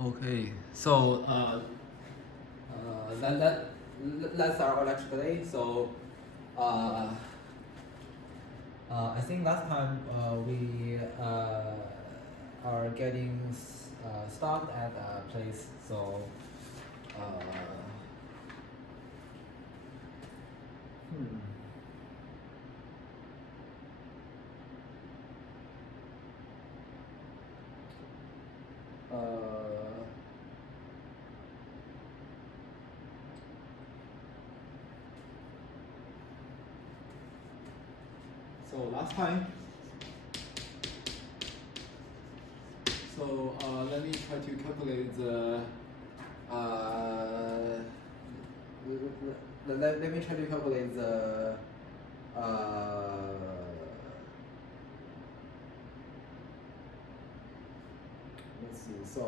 Okay, so let's start our lecture today. So uh, I think last time we are getting stopped at a place. So uh, hmm. Uh, so last time. So let me try to calculate the. Uh, let me try to calculate the. Let's see. So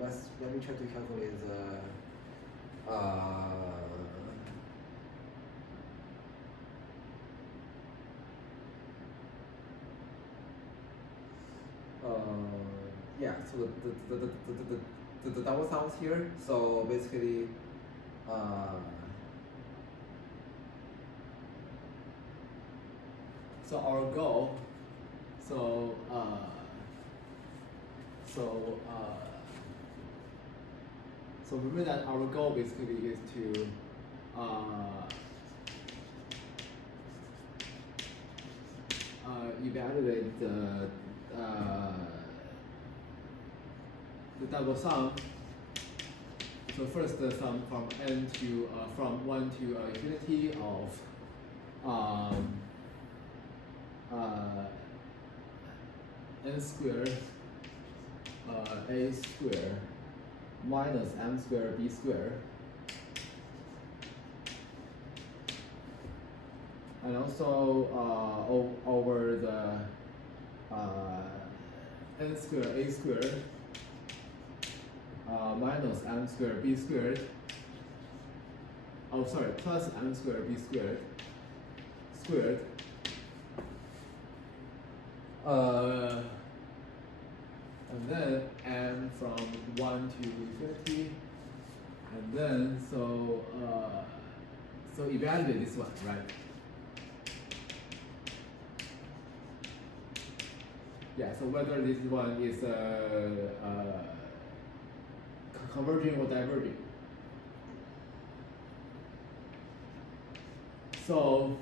let me try to calculate the. Yeah. So the double sums here. So basically, so our goal. So so so remember that our goal basically is to evaluate the double sum. So first the sum from n to from 1 to infinity of n squared a squared minus m squared b squared, and also over the n squared a squared minus m squared b squared. Oh, sorry, plus m squared b squared squared. And then n from 1 to infinity, and then so evaluate this one, right? Yeah, so whether this one is converging or diverging. So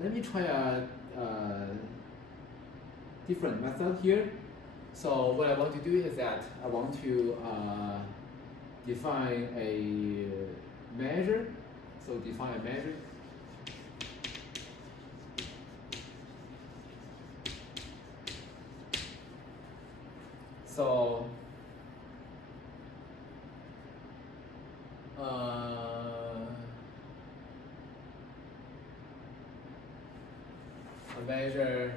let me try a different method here. So what I want to do is that I want to define a measure. So define a measure. So a measure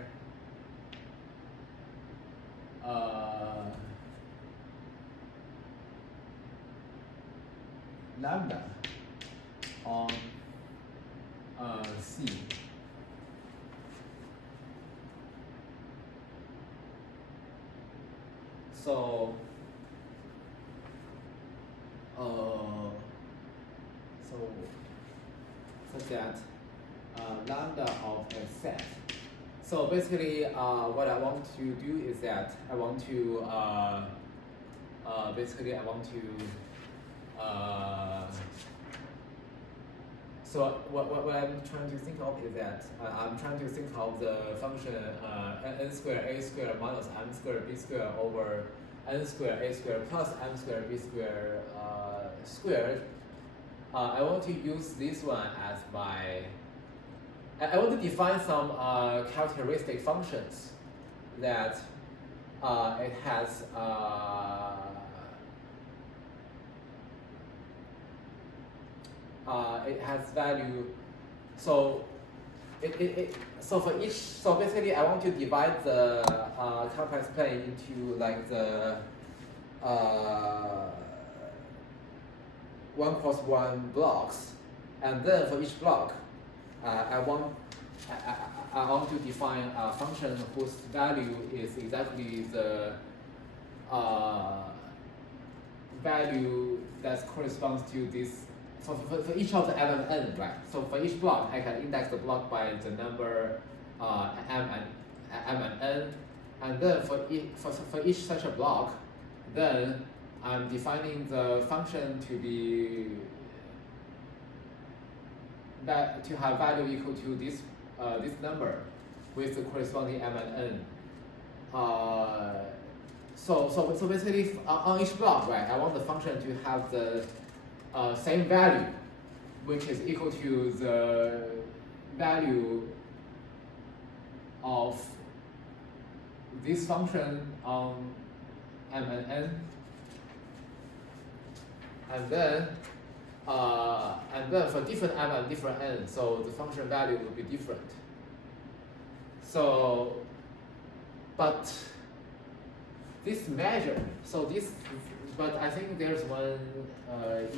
lambda on C. So such that lambda of a set. So basically, what I want to do is that I want to so what I'm trying to think of is that I'm trying to think of the function n squared a squared minus m squared b squared over n squared a squared plus m squared b squared squared. I want to use this one as my. I want to define some characteristic functions that it has value. So so for each, so basically I want to divide the complex plane into like the 1 × 1 blocks, and then for each block, I want to define a function whose value is exactly the value that corresponds to this. For each of the m and n, right? So for each block, I can index the block by the number m and n, and then for each such a block, then I'm defining the function to be that to have value equal to this this number with the corresponding m and n. So basically on each block, right, I want the function to have the same value, which is equal to the value of this function on m and n, and then for different m and different n, so the function value will be different. So, but this measure, but I think there's one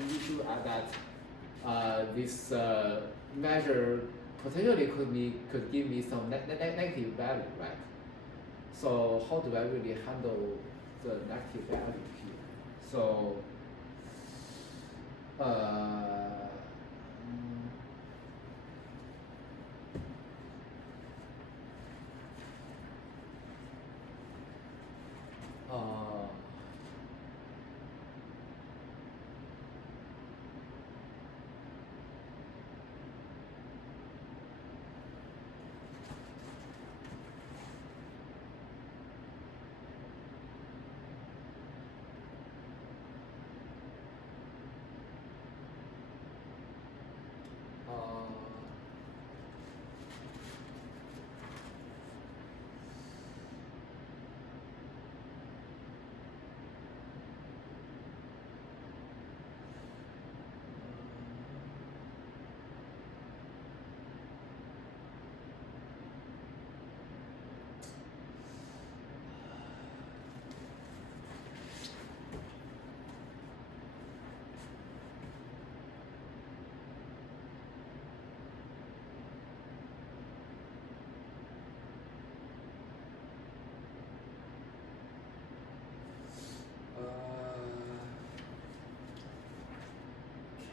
issue at that this measure potentially could give me some negative value, right? So how do I really handle the negative value here? So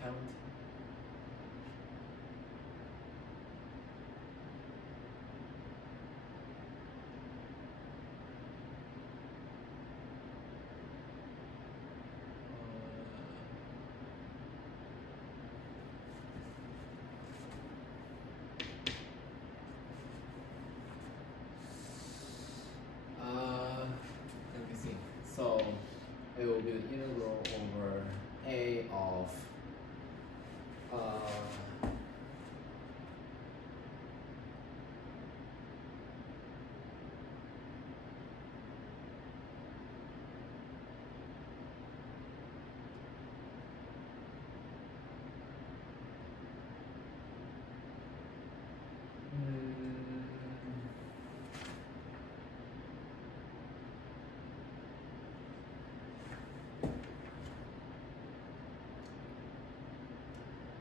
count. Let me see. So it will be the integral over a of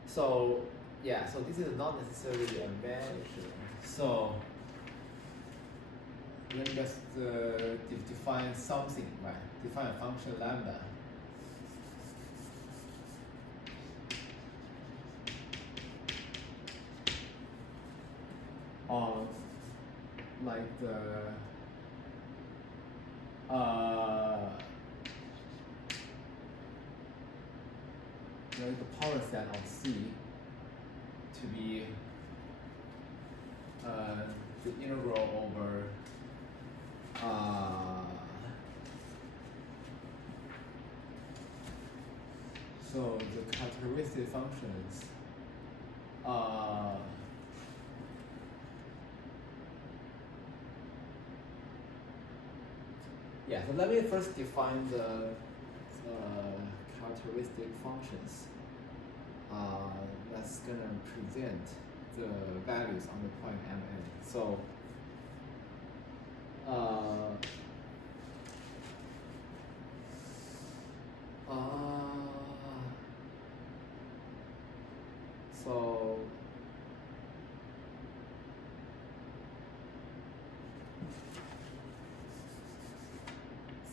so yeah, so this is not necessarily a measure. So let me just define something, right? Define a function lambda. On like the like the power set of C to be the integral over so the characteristic functions yeah, so let me first define the characteristic functions that's gonna present the values on the point Mn. So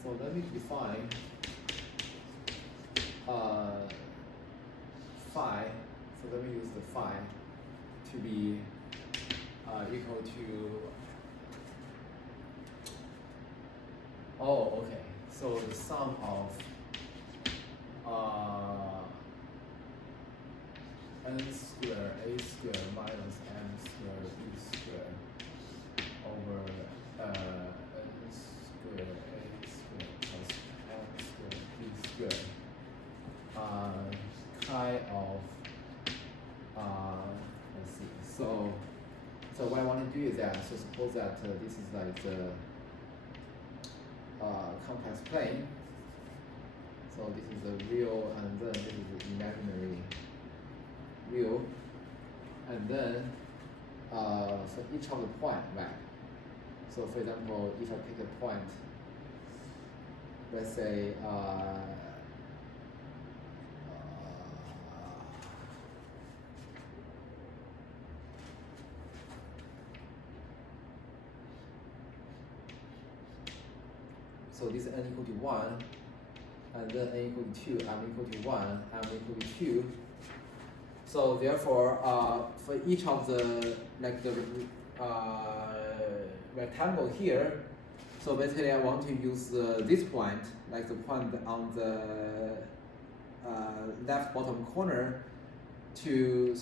so let me define phi. So let me use the phi to be equal to. Oh, okay. So the sum of n square a square minus m square b square over n square a square plus m square b square chi of let's see. So what I want to do is that, so suppose that this is like the complex plane. So this is the real, and then this is the imaginary real, and then for each of the point, right? So for example, if I pick a point, let's say so this n equal to 1, and then n equal to 2, m equal to 1, m equal to 2. So therefore, for each of the rectangle here, so basically I want to use this point, like the point on the left bottom corner, to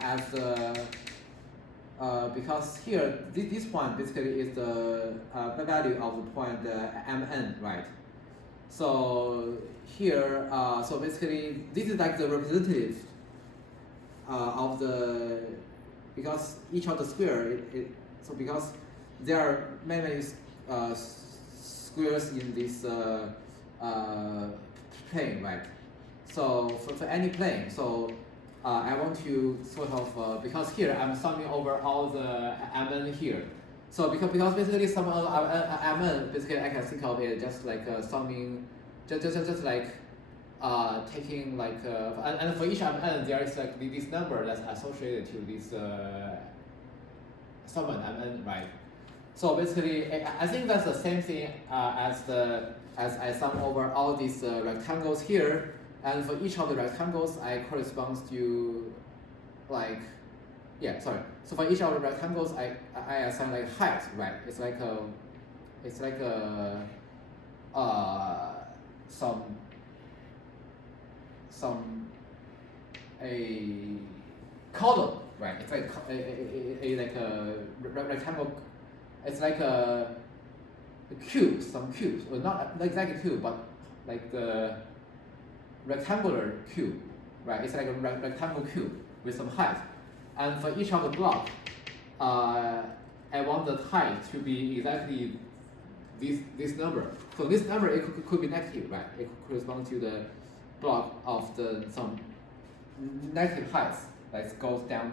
as the because here this point basically is the value of the point mn, right? So here, so basically this is like the representative of the, because each of the square, so because there are many squares in this plane, right? So for any plane, so I want to sort of, because here I'm summing over all the mn here. So because basically some of mn, basically I can think of it just like summing, just like taking like, and for each mn there is like this number that's associated to this summon mn, right? So basically I think that's the same thing as I sum over all these rectangles here. And for each of the rectangles, I corresponds to like, yeah, sorry. So for each of the rectangles, I assign like height, right? It's like a a column, right? It's like like a rectangle. It's like a cube, some cubes, or not exactly cube, but like the rectangular cube, right? It's like a rectangle cube with some height. And for each of the block, I want the height to be exactly this number. So this number, it could be negative, right? It could correspond to the block of some negative heights that goes down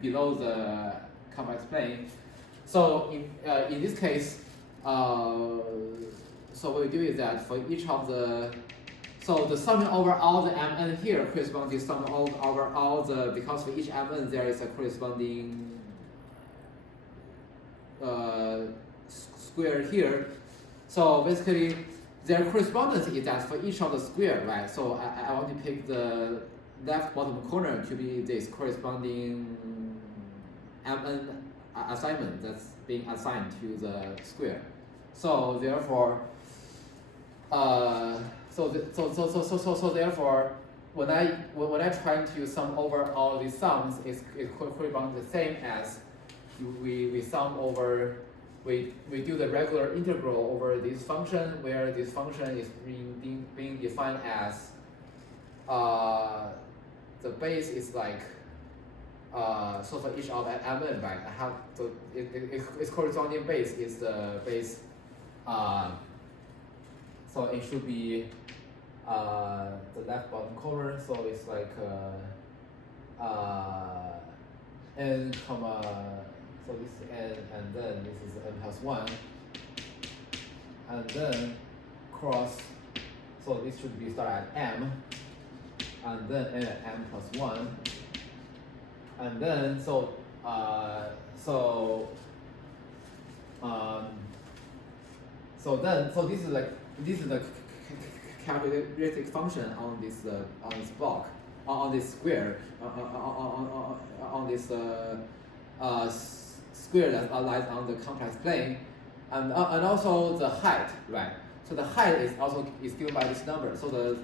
below the complex plane. So in this case, so what we do is that for each of the, so the summing over all the mn here corresponds to sum over all the, because for each mn there is a corresponding square here. So basically their correspondence is that for each of the square, right? So I want to pick the left bottom corner to be this corresponding mn assignment that's being assigned to the square. So therefore, so therefore, when I try to sum over all these sums, it corresponds the same as we sum over, we do the regular integral over this function, where this function is being defined as the base is like, so for each of mn, right, I have to, its corresponding base is the base, so it should be the left bottom corner, so it's like n comma, so this is n, and then this is n plus 1, and then cross, so this should be start at m, and then n at m plus 1, and then so this is the characteristic function on this block, on this square, on this square that lies on the complex plane, and also the height, right? So the height is given by this number. So the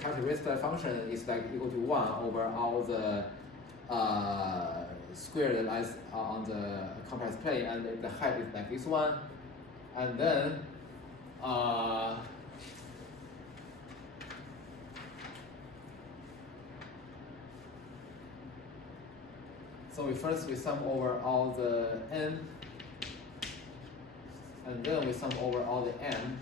characteristic function is like equal to 1 over all the square that lies on the complex plane, and the height is like this one, and then so we sum over all the n, and then we sum over all the m.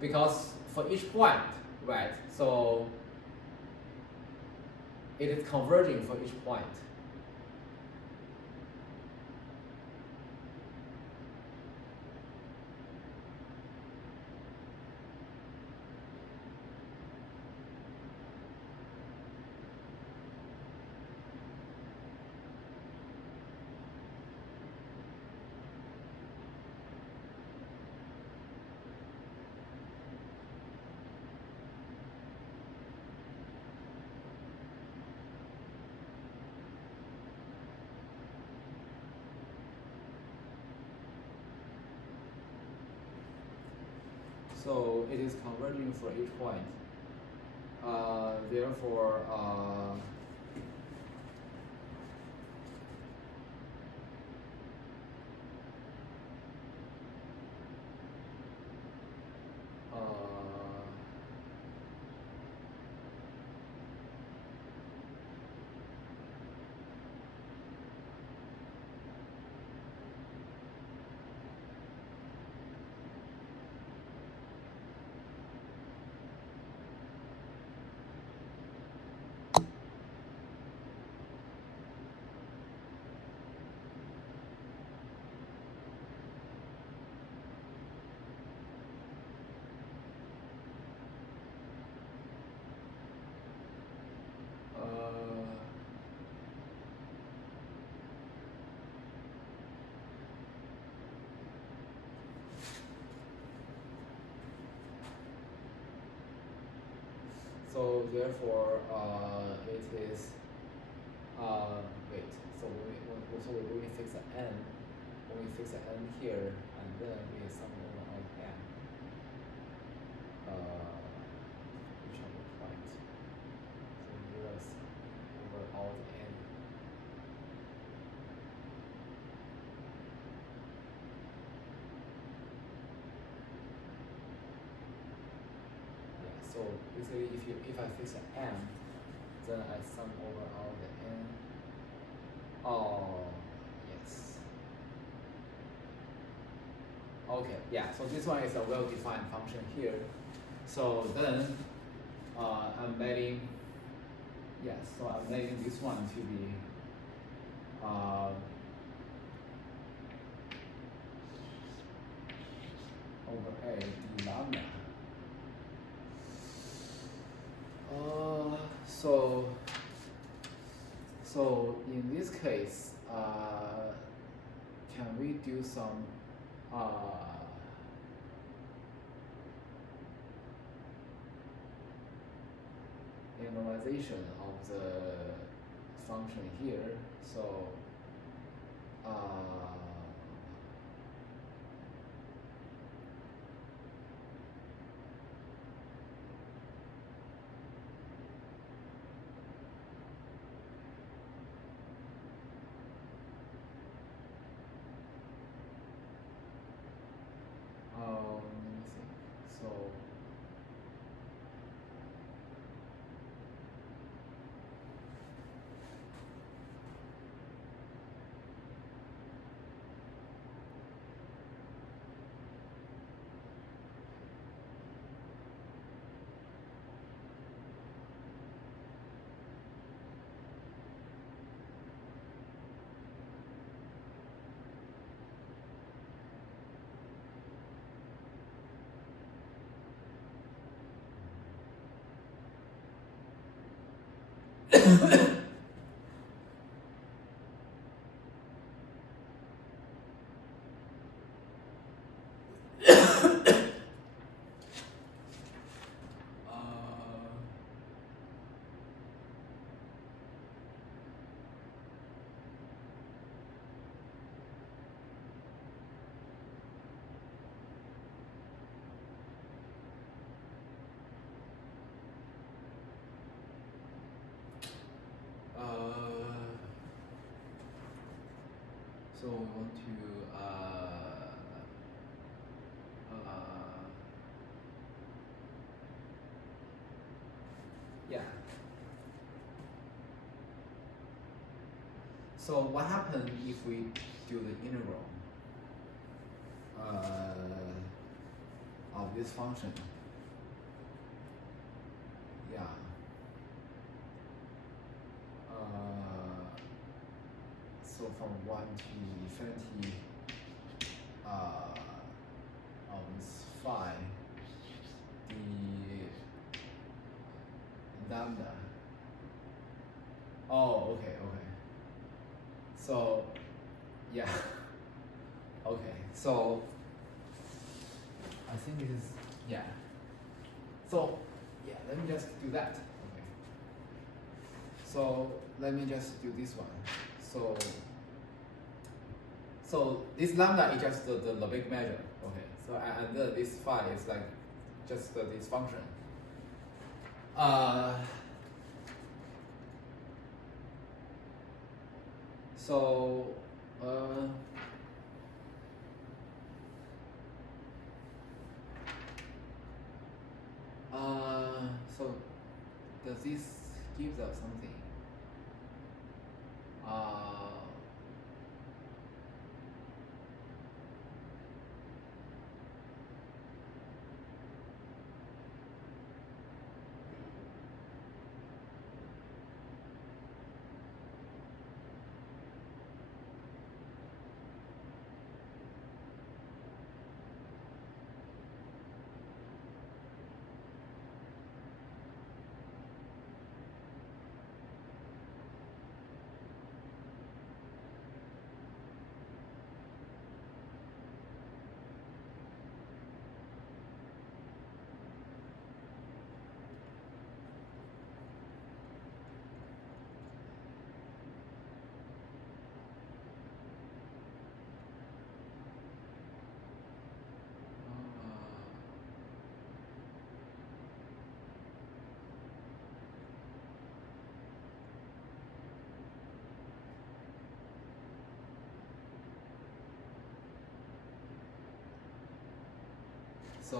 Because for each point, right, so it is converging for each point. So it is converging for each point. Therefore, so therefore, it is wait. So when we fix the n, when we fix the n here, and then we sum over all n, which other point? So we will sum over all the n. Yeah. So basically, if I fix the m, then I sum over all the n. Oh, yes. Okay, yeah, so this one is a well-defined function here. So then I'm letting, yes, so I'm letting this one to be over A d lambda. So in this case, can we do some analyzation of the function here? So let me think. So we want to yeah. So what happens if we do the integral of this function? Yeah. So from 1 to infinity of this phi, the lambda. Oh, okay. So, yeah. Okay, so I think this is, yeah. So, yeah, let me just do that. Okay. So let me just do this one. So this lambda is just the big measure. Okay. So and this phi is like just this function. So so does this gives us something? So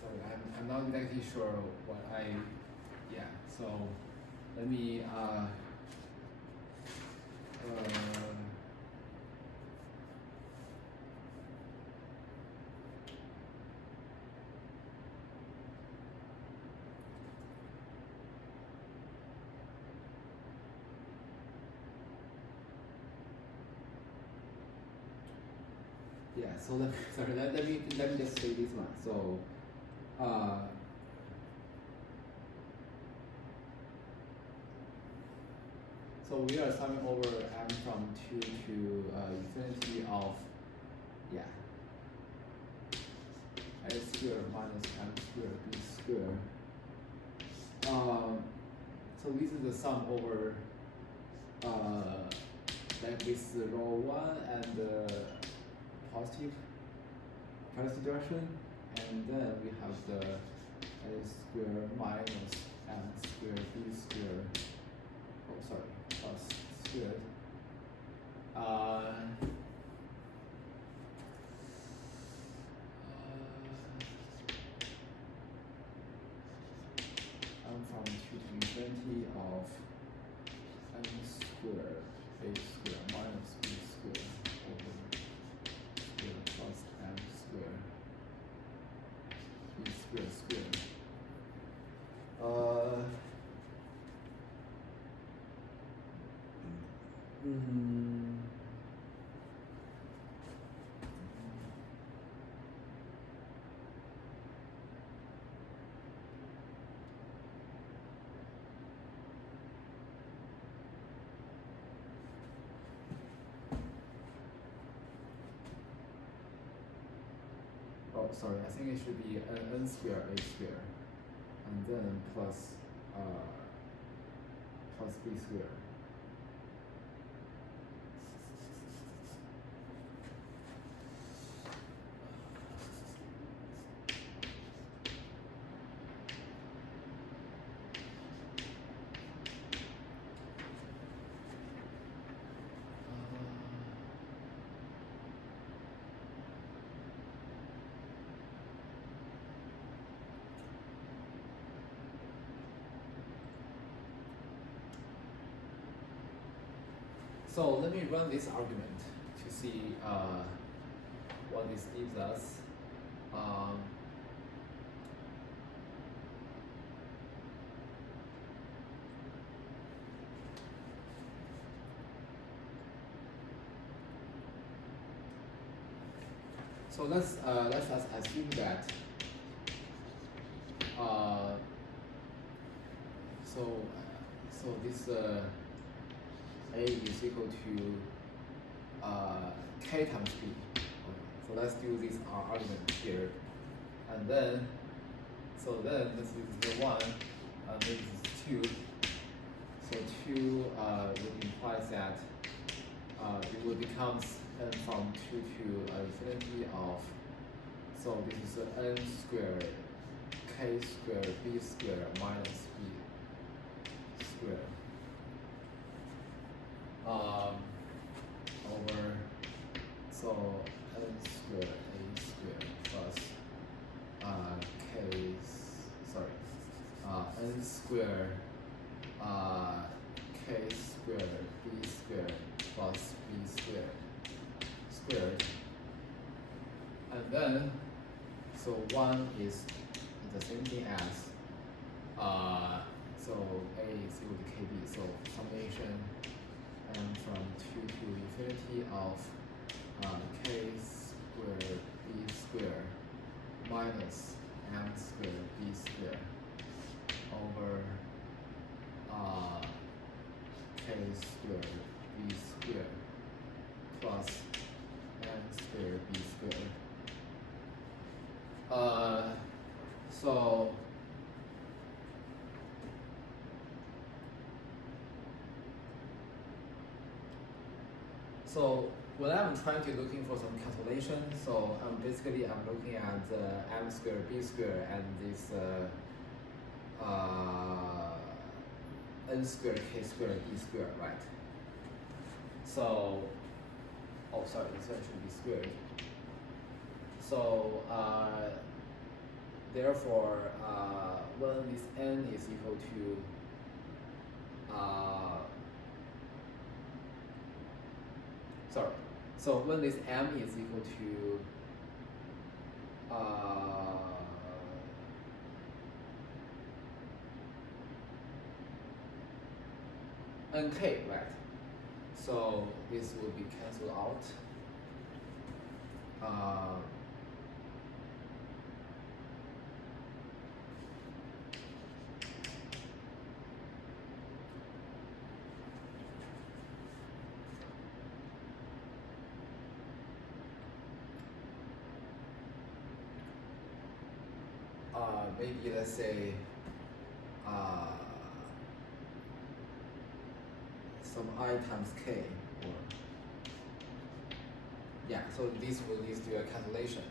sorry, I'm not exactly sure what yeah, so let me yeah. So let me just say this one. So so we are summing over m from 2 to infinity of a squared minus m squared b squared. So this is the sum over like this row 1 and positive direction, and then we have the a squared minus m squared b squared. Oh, sorry, plus squared. I'm from 2 to infinity of m squared a squared minus b squared over squared plus m squared b squared squared. Oh, sorry, I think it should be n squared a squared, and then plus b squared. So let me run this argument to see what this gives us. So let's assume that so this a is equal to k times b. Okay. So let's do this argument here, and then this is the 1, and this is 2. So 2 would imply that it would become n from 2 to infinity of. So this is n squared k squared b squared minus b squared. Over n squared a squared plus n squared k squared b squared plus b squared, and then 1 is the same thing as so a is equal to kb. So summation m from 2 to infinity of k squared b squared minus m squared b squared over k squared b squared plus m squared b squared. So when I'm trying to looking for some calculation, so basically I'm looking at m squared b squared and this n squared k squared b squared, right? So, oh sorry, this one should be squared. So therefore, when this n is equal to so when this m is equal to nk, right? So this will be cancelled out. uh, maybe let's say some I times k, or yeah, so this will lead to a cancellation.